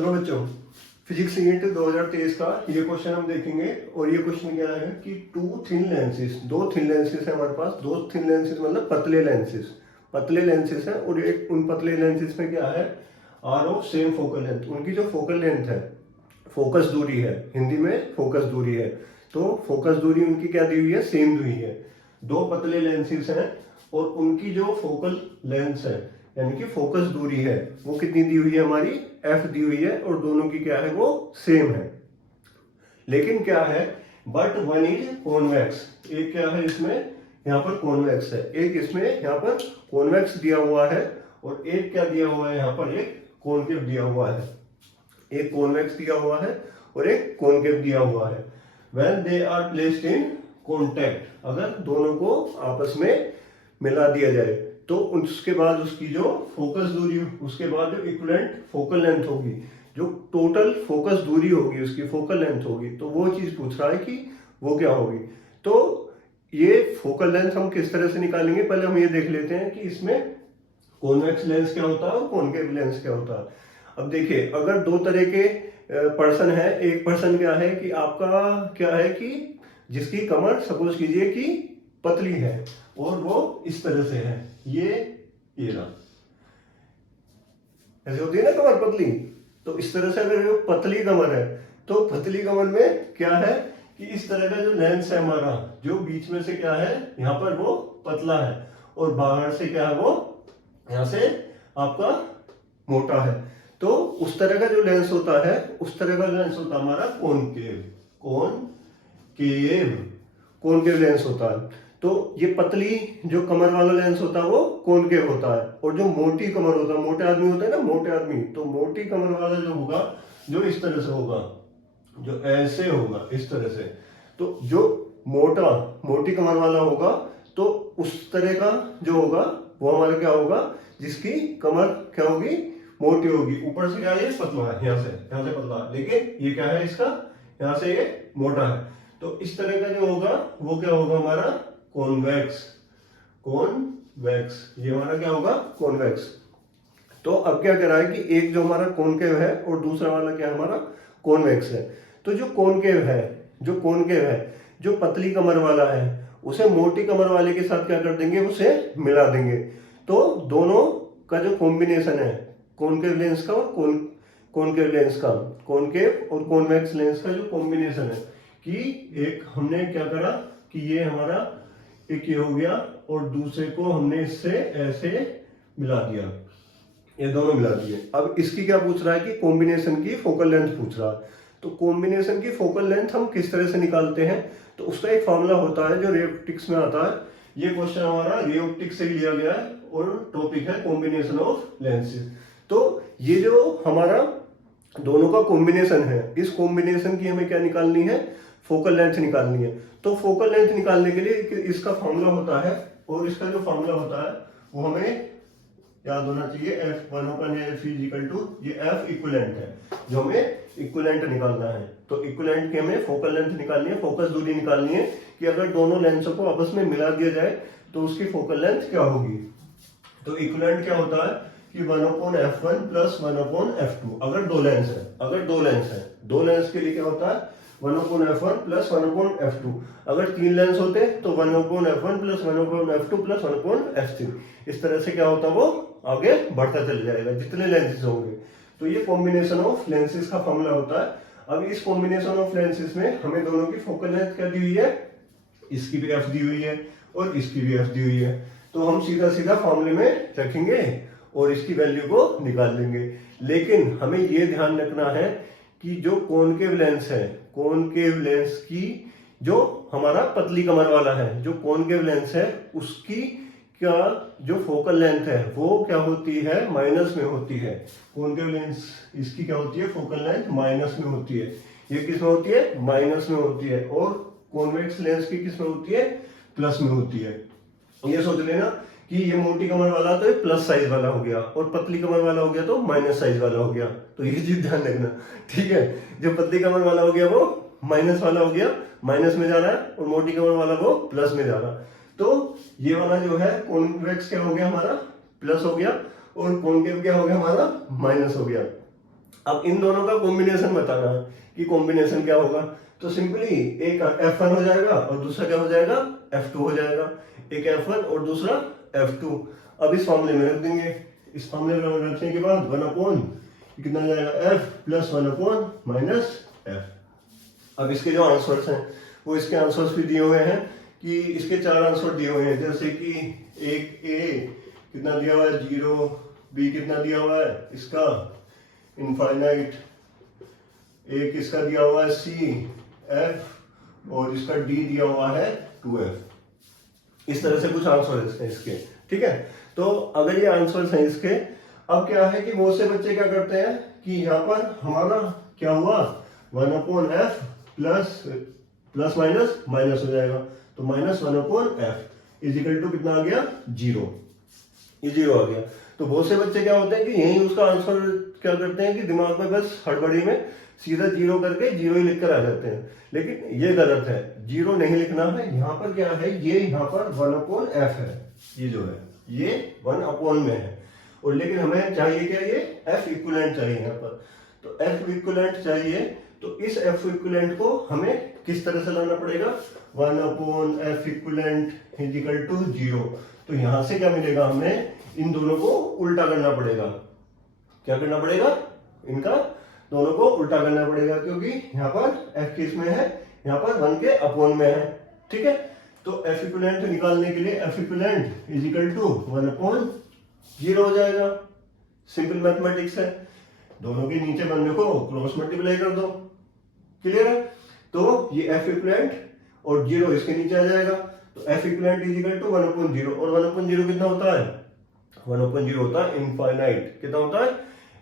चलो बच्चों, physics unit 2023 का ये क्वेश्चन हम देखेंगे। और ये क्वेश्चन क्या है कि दो थिन लेंसेज है हमारे पास। दो थिन लेंसेज मतलब पतले लेंसेज है। और एक उन पतले लेंसेज में क्या है, are of same focal length. उनकी जो फोकल लेंथ है, फोकस दूरी है, हिंदी में फोकस दूरी है। तो फोकस दूरी उनकी क्या दी हुई है, सेम दी हुई है। दो पतले लेंसेज हैं और उनकी जो फोकल लेंथ है यानी कि फोकस दूरी है वो कितनी दी हुई है, हमारी एफ दी हुई है। और दोनों की क्या है, वो सेम है। लेकिन क्या है, बट वन इज कॉन्वेक्स। एक क्या है इसमें, यहाँ पर कॉन्वेक्स है। एक इसमें यहाँ पर कॉन्वेक्स दिया हुआ है और एक क्या दिया हुआ है, यहाँ पर एक कॉनकेव दिया हुआ है। एक कॉन्वेक्स दिया हुआ है और एक कॉनकेव दिया हुआ है। When they are placed in contact, अगर दोनों को आपस में मिला दिया जाए तो उसके बाद उसकी जो फोकस दूरी, उसके बाद जो इक्विवेलेंट फोकल लेंथ होगी, जो टोटल फोकस दूरी होगी, उसकी फोकल लेंथ होगी, तो वो चीज पूछ रहा है कि वो क्या होगी। तो ये फोकल लेंथ हम किस तरह से निकालेंगे, पहले हम ये देख लेते हैं कि इसमें कॉन्वेक्स लेंस क्या होता है और कॉनकेव लेंस क्या होता है। अब देखिए, अगर दो तरह के पर्सन है, एक पर्सन क्या है कि आपका क्या है कि जिसकी कमर सपोज कीजिए कि पतली है और वो इस तरह से है, ये रहा, ऐसे होती है ना कमर पतली। तो इस तरह से अगर वो पतली कमर है तो पतली कमर में क्या है कि इस तरह का जो लेंस है हमारा, जो बीच में से क्या है यहाँ पर वो पतला है और बाहर से क्या है वो यहाँ से आपका मोटा है। तो उस तरह का जो लेंस होता है, उस तरह का लेंस होता है हमारा कॉनकेव लेंस होता है। तो ये पतली जो कमर वाला लेंस होता है वो कॉनकेव होता है। और जो मोटी कमर होता है, मोटे आदमी होते हैं ना, मोटे आदमी, तो मोटी कमर वाला जो होगा, जो इस तरह से होगा, जो ऐसे होगा इस तरह से, तो जो मोटी कमर वाला होगा तो उस तरह का जो होगा वो हमारा क्या होगा, जिसकी कमर क्या होगी, मोटी होगी। ऊपर से क्या है, ये पतला है, यहाँ से पतला है, लेकिन ये क्या है इसका, यहाँ से ये मोटा है। तो इस तरह का जो होगा वो क्या होगा हमारा कॉन्वेक्स। ये हमारा क्या होगा, कॉन्वेक्स। तो अब क्या कह रहा है कि एक जो हमारा कॉनकेव है और दूसरा वाला क्या हमारा कॉन्वेक्स है। तो जो कॉनकेव है, जो पतली कमर वाला है, उसे मोटी कमर वाले के साथ क्या कर देंगे, उसे मिला देंगे। तो दोनों का जो कॉम्बिनेशन है, कॉनकेव लेंस का और कॉनकेव लेंस का, कॉनकेव और कॉन्वेक्स लेंस का जो कॉम्बिनेशन है, कि एक हमने क्या करा कि ये हमारा एक ये हो गया और दूसरे को हमने इससे ऐसे मिला दिया, ये दोनों मिला दिए। अब इसकी क्या पूछ रहा है कि कॉम्बिनेशन की फोकल लेंथ पूछ रहा है। तो कॉम्बिनेशन की फोकल लेंथ हम किस तरह से निकालते हैं, तो उसका एक फॉर्मूला होता है जो रे ऑप्टिक्स में आता है। ये क्वेश्चन हमारा रे ऑप्टिक्स से लिया गया है और टॉपिक है कॉम्बिनेशन ऑफ लेंसेज। तो ये जो हमारा दोनों का कॉम्बिनेशन है, इस कॉम्बिनेशन की हमें क्या निकालनी है, फोकल लेंथ निकालनी है। तो फोकल लेंथ निकालने के लिए इसका फॉर्मूला होता है, और इसका जो फॉर्मूला होता है वो हमें याद होना चाहिए। F1/F ये F इक्विवेलेंट है, जो हमें इक्विवेलेंट निकालना है। तो इक्विवेलेंट की हमें फोकल लेंथ निकालनी है, फोकस दूरी निकालनी है कि अगर दोनों लेंसों को आपस में मिला दिया जाए तो उसकी फोकल लेंथ क्या होगी। तो इक्विवेलेंट क्या होता है कि 1/F1 प्लस 1/F2। अगर दो लेंस के लिए क्या होता है 1/F1 प्लस 1/F2। अगर तीन लेंस होते तो 1/F1 plus 1/F2 plus 1/F3। इस तरह से क्या होता, वो आगे बढ़ता चल जाएगा जितने लेंसेज होंगे। तो ये कॉम्बिनेशन ऑफ लेंसेज का फॉर्मूला होता है। अब इस कॉम्बिनेशन ऑफ लेंसेज में हमें दोनों की फोकल लेंथ क्या दी हुई है, इसकी भी एफ दी हुई है और इसकी भी एफ दी हुई है। तो हम सीधा फॉर्मूले में रखेंगे और इसकी वैल्यू को निकाल लेंगे। लेकिन हमें ये ध्यान रखना है कि जो कॉनकेव लेंस है, कॉनकेव लेंस की जो हमारा पतली कमर वाला है, जो कॉनकेव लेंस है, उसकी क्या जो फोकल लेंथ है वो क्या होती है, माइनस में होती है। कॉनकेव लेंस इसकी क्या होती है, फोकल लेंथ माइनस में होती है। ये किस में होती है, माइनस में होती है। और कॉन्वेक्स लेंस की किस में होती है, प्लस में होती है। ये सोच लेना कि ये मोटी कमर वाला तो प्लस साइज वाला हो गया और पतली कमर वाला हो गया तो माइनस साइज वाला हो गया। तो ये चीज ध्यान रखना, ठीक है। जो पतली कमर वाला हो गया वो माइनस वाला हो गया, माइनस में जा रहा है, और मोटी कमर वाला वो प्लस में जा रहा है। तो ये वाला जो है कॉन्वेक्स क्या हो गया हमारा, प्लस हो गया, और कॉनकेव क्या हो गया हमारा, माइनस हो गया। अब इन दोनों का कॉम्बिनेशन बताना है कि कॉम्बिनेशन क्या होगा। तो सिंपली एक F1 हो जाएगा और दूसरा क्या हो जाएगा, F2 हो जाएगा। एक F1 और दूसरा F2। अब इस फॉर्मूले में रख देंगे। इस फॉर्मूले में रखने के बाद 1 अपॉन कितना जाएगा, F plus 1 upon minus F। अब इसके जो आंसर्स हैं वो इसके आंसर्स भी दिए हुए हैं कि इसके 4 आंसर दिए हुए हैं, जैसे कि एक A कितना दिया हुआ है 0, B कितना दिया हुआ है इसका इनफाइनाइट, एक इसका दिया हुआ है C F और इसका D दिया हुआ है 2F। इस तरह से कुछ आंसर हैं इसके, ठीक है। तो अगर ये आंसर हैं इसके, अब क्या है कि बहुत से बच्चे क्या करते हैं कि यहाँ पर हमारा क्या हुआ 1 upon F plus minus minus हो जाएगा, तो minus 1 upon F is equal to कितना आ गया 0, ये 0 आ गया। तो बहुत से बच्चे क्या होते हैं कि यही उसका आंसर क्या करते हैं कि दिमाग में बस हड़बड़ी में सीधा 0 करके 0 ही लिख कर आ जाते हैं, लेकिन ये गलत है। 0 नहीं लिखना है, यहाँ पर क्या है, ये यहाँ पर 1 अपॉन एफ है, ये जो है ये 1 अपॉन में है, और लेकिन हमें चाहिए क्या, ये एफ इक्विवेलेंट चाहिए यहाँ पर। तो एफ इक्विवेलेंट चाहिए, तो इस एफ इक्विवेलेंट को हमें किस तरह से लाना पड़ेगा, 1 upon F equivalent is equal to 0। तो यहां से क्या मिलेगा, हमें इन दोनों को उल्टा करना पड़ेगा। क्या करना पड़ेगा, इनका दोनों को उल्टा करना पड़ेगा, क्योंकि यहाँ पर एफ किस में है, यहाँ पर 1 के अपॉन में है, ठीक है। तो एफ इक्विवेलेंट निकालने के लिए F equivalent is equal to 1 upon 0 हो जाएगा। सिंपल मैथमेटिक्स है, दोनों के नीचे बनने को क्रॉस मल्टीप्लाई कर दो, क्लियर है। तो ये एफ इक्विवेलेंट और 0 इसके नीचे आ जाएगा, तो F equivalent is equal to 1 upon 0, और 1 अपॉन 0 कितना होता है, 1 अपॉन 0 होता है इनफाइनाइट। कितना होता है,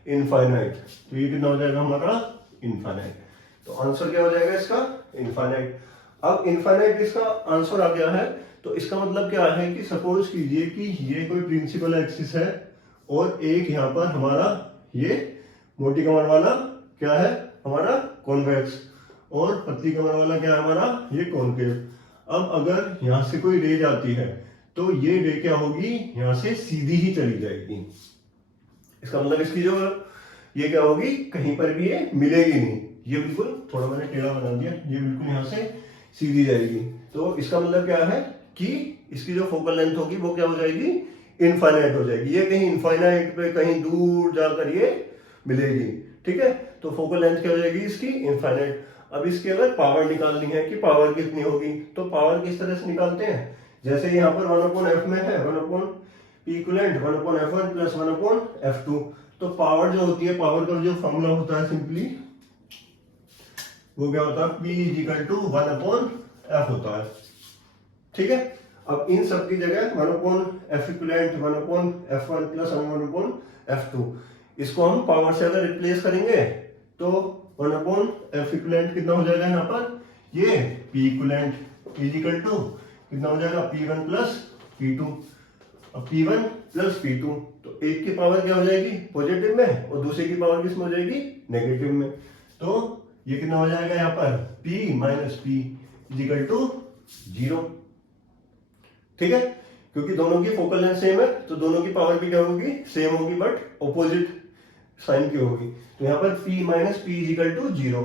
इनफाइनाइट। तो ये कितना हो जाएगा हमारा, इनफाइनाइट। तो आंसर क्या हो जाएगा इसका, इनफाइनाइट। अब इनफाइनाइट इसका आंसर आ गया है, तो इसका मतलब क्या है कि सपोज कीजिए कि ये कोई प्रिंसिपल एक्सिस है और एक यहाँ पर हमारा ये मोटी कमर वाला क्या है हमारा कॉन्वेक्स, और पतली कमर वाला क्या है हमारा ये कॉनकेव। अब अगर यहाँ से कोई रे जाती है तो ये रे क्या होगी, यहाँ से सीधी ही चली जाएगी। इसका मतलब इसकी जो ये क्या होगी, कहीं पर भी ये मिलेगी नहीं, ये बिल्कुल थोड़ा मैंने टेढ़ा बना दिया, ये बिल्कुल यहाँ से सीधी जाएगी। तो इसका मतलब क्या है कि इसकी जो फोकल लेंथ होगी वो क्या हो जाएगी, इनफाइनाइट हो जाएगी। ये कहीं इनफाइनाइट पे कहीं दूर जाकर ये मिलेगी, ठीक है। तो फोकल लेंथ क्या हो जाएगी इसकी, इनफाइनाइट। अब इसकी अगर पावर निकालनी है कि पावर कितनी होगी, तो पावर किस तरह से निकालते हैं, जैसे यहाँ पर 1 अपॉन एफ में है 1 upon P equivalent 1 upon f1 plus 1 upon f2। तो पावर जो होती है, पावर का जो फॉर्मूला होता है सिंपली वो क्या होता है, P is equal to 1 upon f होता है, ठीक है। अब इन सब की जगह 1 upon F equivalent 1 upon f1 plus 1 upon f2, इसको हम पावर से अगर रिप्लेस करेंगे तो 1 अपॉन एफ इक्विवेलेंट कितना हो जाएगा यहाँ पर, ये P इक्विवेलेंट इजिकल टू कितना हो जाएगा P1 प्लस P2। अब P1 प्लस P2, तो एक की पावर क्या हो जाएगी पॉजिटिव में और दूसरे की पावर किस में हो जाएगी, नेगेटिव में। तो ये कितना हो जाएगा यहाँ पर P minus P is equal to 0, ठीक है। क्योंकि दोनों की फोकल लेंथ सेम है तो दोनों की पावर भी क्या होगी, सेम होगी, बट ऑपोजिट साइन की होगी। तो यहाँ पर P minus P is equal to 0।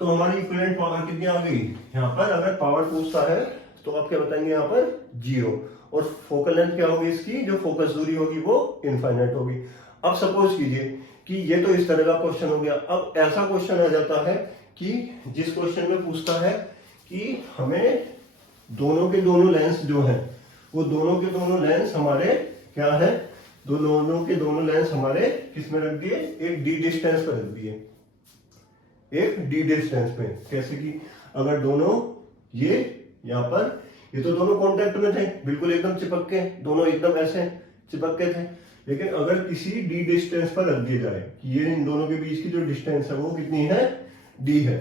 तो हमारी इक्विवेलेंट पावर कितनी आ गई, यहाँ पर अगर पावर पूछता है तो आप क्या बताएंगे यहाँ पर 0, और फोकल लेंथ क्या होगी इसकी, जो फोकस दूरी होगी वो इनफाइनाइट होगी। अब सपोज कीजिए कि ये तो इस तरह का क्वेश्चन हो गया। अब ऐसा क्वेश्चन आ जाता है कि जिस क्वेश्चन में पूछता है कि हमें दोनों के दोनों लेंस जो है वो दोनों के दोनों लेंस हमारे क्या है, दोनों के दोनों लेंस हमारे किस में रख दिए, एक डी डिस्टेंस पर रख दिए, एक डी डिस्टेंस पे। कैसे कि अगर दोनों ये यहाँ पर ये तो दोनों कांटेक्ट में थे, बिल्कुल एकदम चिपक के, दोनों एकदम ऐसे चिपक के थे, लेकिन अगर किसी डी डिस्टेंस पर रख दिया जाए कि ये इन दोनों के बीच की जो डिस्टेंस है वो कितनी है, डी है।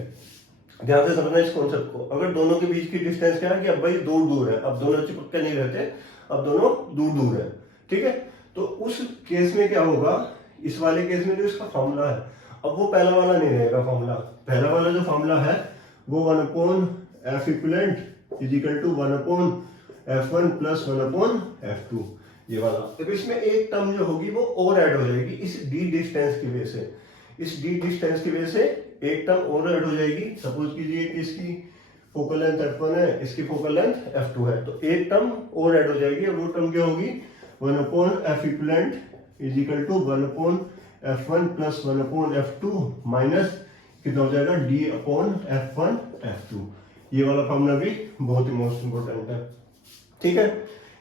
ध्यान से समझना इस कॉन्सेप्ट को। अगर दोनों के बीच की डिस्टेंस क्या है कि अब भाई दूर दूर है, अब दोनों चिपक के नहीं रहते, अब दोनों दूर दूर है, ठीक है। तो उस केस में क्या होगा, इस वाले केस में जो इसका फॉर्मूला है, अब वो पहला वाला नहीं रहेगा फॉर्मूला। पहला वाला जो फॉर्मूला है वो 1 upon F equivalent is equal to 1 upon f1 plus 1 upon f2, ये वाला। तो इसमें एक टर्म जो होगी वो और ऐड हो जाएगी इस डी डिस्टेंस की वजह से। इस डी डिस्टेंस की वजह से एक टर्म और ऐड हो जाएगी। सपोज कीजिए कि इसकी फोकल लेंथ f1 है, इसकी फोकल लेंथ f2 है, तो एक टर्म और ऐड हो जाएगी। और वो टर्म क्या होगी, 1/f equivalent is equal to 1/f1 plus 1/f2 minus कितना हो जाएगा, d/f1 f2। ये वाला फॉर्मूला भी बहुत ही मोस्ट इंपोर्टेंट है, ठीक है,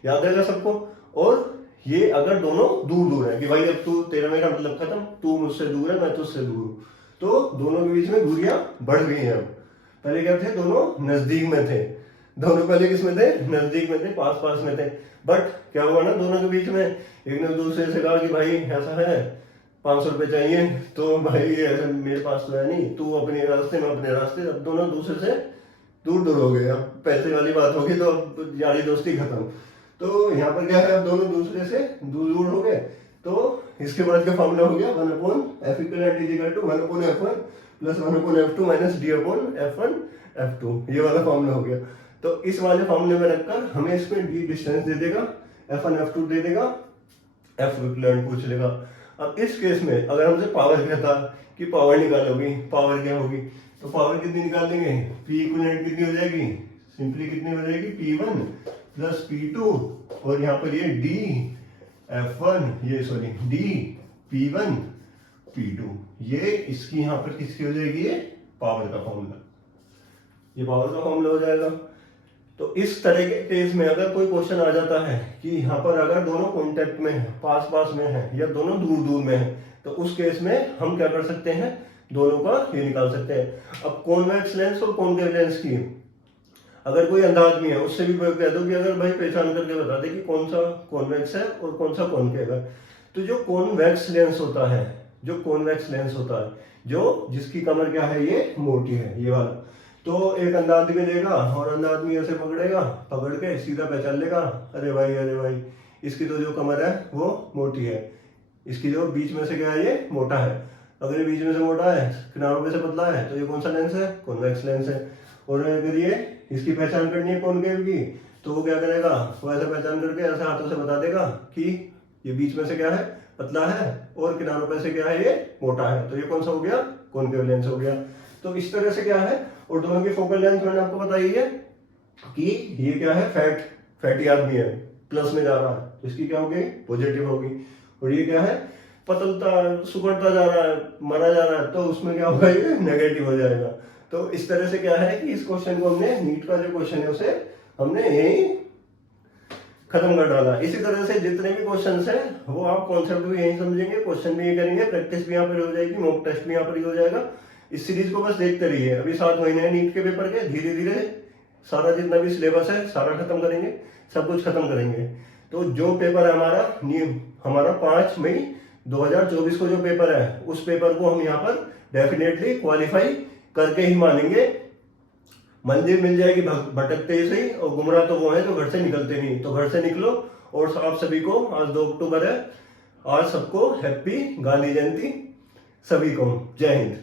याद रहेगा सबको। और ये अगर दोनों दूर दूर है कि भाई अब तू तेरा मेरा मतलब खत्म, तू मुझसे दूर है मैं तुझसे दूर हूं, तो दोनों के बीच में दूरियां बढ़ गई हैं। अब पहले क्या थे, दोनों नजदीक में थे, दोनों पहले किस में थे, नजदीक में थे, पास पास में थे। बट क्या हुआ ना, दोनों के बीच में एक ने दूसरे से कहा कि भाई ऐसा है 500 रुपये चाहिए, तो भाई ऐसे मेरे पास तो है नहीं, तू अपने रास्ते में अपने रास्ते, अब दोनों दूसरे से दूर दूर हो गए। अब पैसे वाली बात होगी तो अब यारी दोस्ती खत्म। तो यहाँ पर क्या है, अब दोनों दूसरे से दूर दूर हो गए, तो इसके बाद का फॉर्मूला हो गया 1/f equal is equal to 1/f1 plus 1/f2 minus d/f1 f2, ये वाला फॉर्मूला हो गया। तो इस वाले फॉर्मूले में रखकर हमें इसमें डी डिस्टेंस दे देगा, f1 f2 दे देगा, f इक्विवेलेंट पूछ लेगा। अब इस केस में अगर हमसे पावर कहता कि पावर निकालोगी, पावर क्या होगी, तो पावर कितनी निकाल देंगे, p इक्विवेलेंट कितनी हो जाएगी, सिंपली कितनी हो जाएगी, p1 प्लस p2, और यहाँ पर ये d/f1, ये सॉरी d/p1 p2, ये इसकी यहाँ पर किसकी हो जाएगी, ये पावर का फॉर्मूला, ये पावर का फॉर्मूला हो जाएगा। तो इस तरह के केस में अगर कोई क्वेश्चन आ जाता है कि यहाँ पर अगर दोनों कॉन्टेक्ट में है, पास पास में है, या दोनों दूर दूर में है, तो उस केस में हम क्या कर सकते हैं, दोनों का ये निकाल सकते हैं। अब कॉन्वेक्स लेंस और कॉनकेव लेंस की अगर कोई अंधा आदमी है उससे भी कह दो कि अगर भाई पहचान करके बता दे कि कौन सा कॉन्वेक्स है और कौन सा कॉनकेव है, तो जो कॉन्वेक्स लेंस होता है, जो कॉन्वेक्स लेंस होता है, जो जिसकी कमर क्या है, ये मोटी है, ये वाला, तो एक अंधा आदमी लेगा और अंधा आदमी ऐसे पकड़ेगा, पकड़ के सीधा पहचान लेगा, अरे भाई इसकी तो जो कमर है वो मोटी है, इसकी जो बीच में से क्या है ये मोटा है। अगर ये बीच में से मोटा है, किनारों में से पतला है, तो ये कौन सा लेंस है, कॉन्वेक्स लेंस है। और अगर ये इसकी पहचान करनी है कॉनकेव की, तो वो क्या करेगा, वो ऐसे पहचान करके ऐसे हाथों से बता देगा कि ये बीच में से क्या है, पतला है, और किनारों पे से क्या है, ये मोटा है, तो ये कौन सा हो गया, कॉनकेव लेंस हो गया। तो इस तरह से क्या है, और दोनों की फोकल लेंथ मैंने आपको बताई है कि ये क्या है, फैटी आदमी है, प्लस में जा रहा है, तो इसकी क्या होगी, पॉजिटिव होगी। और ये क्या है, पतलता सुकड़ता जा रहा है, मरा जा रहा है, तो उसमें क्या होगा, ये नेगेटिव हो जाएगा। तो इस तरह से क्या है कि इस क्वेश्चन को हमने, नीट का जो क्वेश्चन है उसे हमने यही खत्म कर डाला। इसी तरह से जितने भी क्वेश्चंस हैं वो आप कॉन्सेप्ट भी यही समझेंगे, क्वेश्चन भी ये करेंगे, प्रैक्टिस भी यहाँ पर हो जाएगी, मॉक टेस्ट भी यहाँ पर ही हो जाएगा। इस सीरीज को बस देखते रहिए, अभी 7 महीने हैं नीट के पेपर के, धीरे धीरे सारा जितना भी सिलेबस है सारा खत्म करेंगे, सब कुछ खत्म करेंगे। तो जो पेपर है हमारा 5 मई 2024 को जो पेपर है, उस पेपर को हम यहाँ पर डेफिनेटली क्वालिफाई करके ही मानेंगे। मंदिर मिल जाएगी भटकते ही सही, और गुमराह तो वो है जो घर से निकलते नहीं, तो घर से निकलो। और आप सभी को, आज 2 अक्टूबर है, आज सबको हैप्पी गांधी जयंती सभी को, जय हिंद।